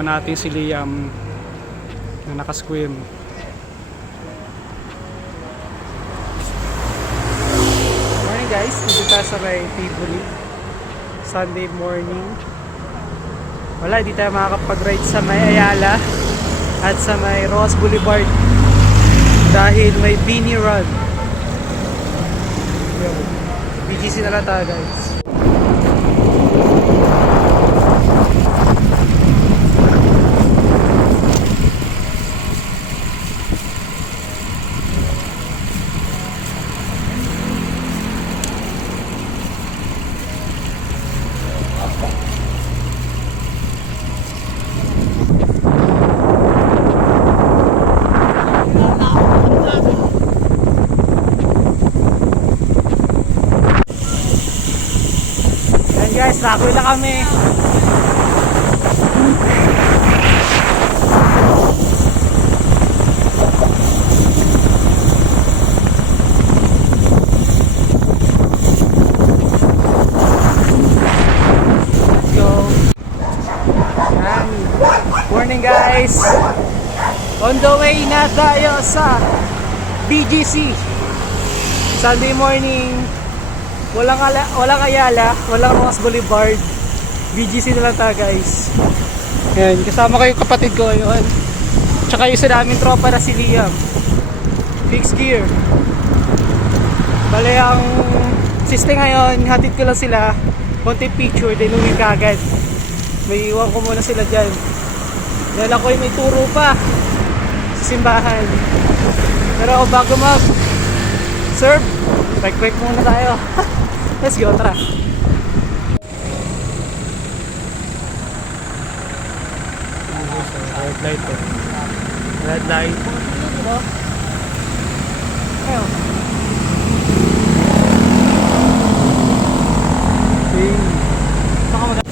pa natin si Liam na nakasquim. Morning guys, dito tayo sa may Tivoli. Sunday morning. Wala, hindi tayo makakapag-ride sa may Ayala at sa may Ross Boulevard dahil may Bini Run. BGC na lang tayo guys. Guys, rakoy na kami. Let's go. Yan. Morning guys. On the way na tayo sa BGC. Sunday morning. Walang Ayala, walang Ross Boulevard. BGC na lang tayo guys. Yan, kasama ko yung kapatid ko yun. Tsaka yung isa namin tropa na si Liam. Fixed gear. Bale ang system ngayon, hatid ko lang sila. Konti picture, then uwi kagad. May iwan ko muna sila dyan. Dahil ako may turo pa sa simbahan. Pero bago mag-serve, break muna tayo. Let's go, tara. Red light to. Red light. Ayun. Okay. Baka mag-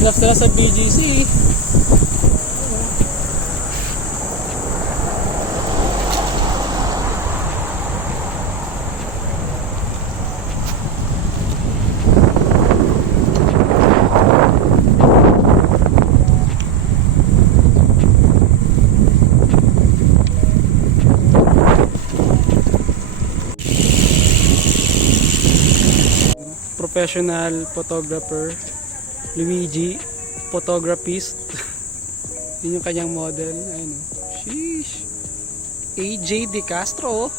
Slaps sila sa BGC. Professional photographer Luigi, photographist. Yun yung kanyang model. Ayun. Sheesh. AJ De Castro.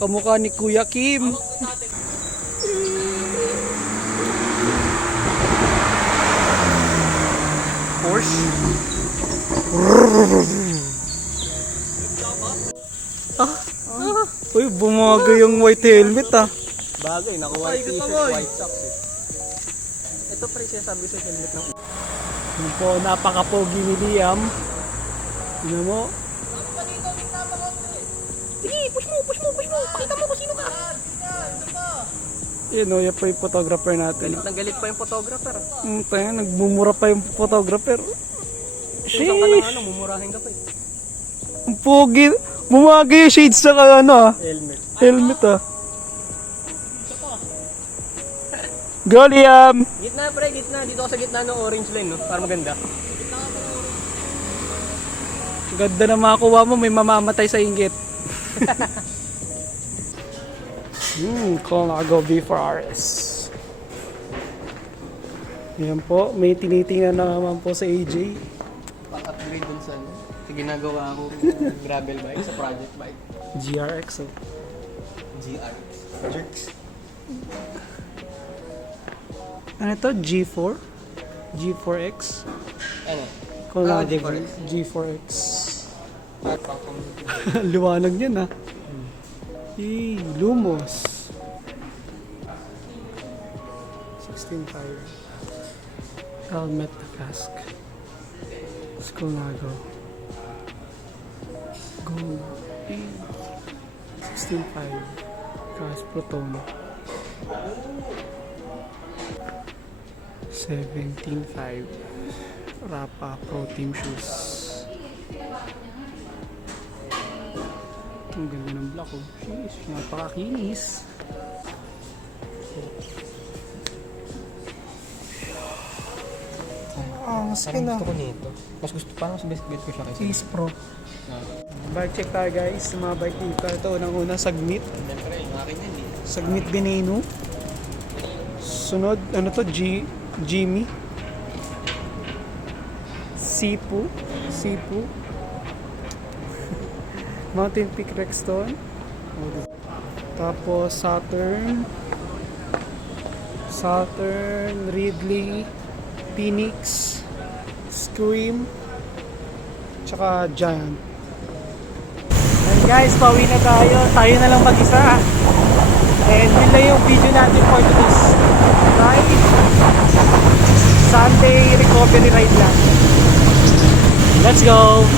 Kamukha ni Kuya Kim. Porsche. Uy, bumaga yung white helmet ah. Bagay, nakuha yung t-shirt, white socks eh. Ito pre, sabi sa helmet ng... Yun po, napaka-pogi ni Liam. Tignan mo. Sige, push mo! Pakita mo kung sino ka! Yun o, yan pa yung photographer natin. Galit na galit pa yung photographer. Tayo, nagmumura pa yung photographer. Isang ka ng mumurahin ka pa eh. Ang pogi. Bumagay yung shades sa helmet ah. Go Liam! Gitna pre, gitna. Dito ako sa gitna ng orange line, no? Para maganda. Ganda na makakuha mo, may mamamatay sa inggit. Kung nakago B4RS. Yan po, may tinitingnan na naman po sa AJ. Pa-upgrade dun sa ginagawa ko gravel bike sa project bike. GRX oh. GRX. Jerks. Ano to? G4? G4X? Ano? G4X. G4X. At pang Liwanag yan ah. Lumos. 16.5. Helmet cask. School na go. Go. 16.5. Cask Proton. 17.5. Rapa Pro Team Shoes. Ang ganda ng black oh. Sheesh, napakakinis. Ang skin Parang ah. gusto ko nito. Mas gusto, parang mas best bet ko siya kasi. Ace Pro. Bike check tayo guys sa mga bike dito. Ito unang-una Sagmit. Siyempre, yung akin yun eh. Sagmit Veneno. Sunod, ano to? Jimmy. Sipu. Mountain Peak Rexton. Tapos Saturn, Ridley, Phoenix, Scream, tsaka Giant. And guys, pauwi na tayo. Tayo na lang mag-isa. And yun na yung video natin for today's ride. Sunday recovery ride lang. Let's go!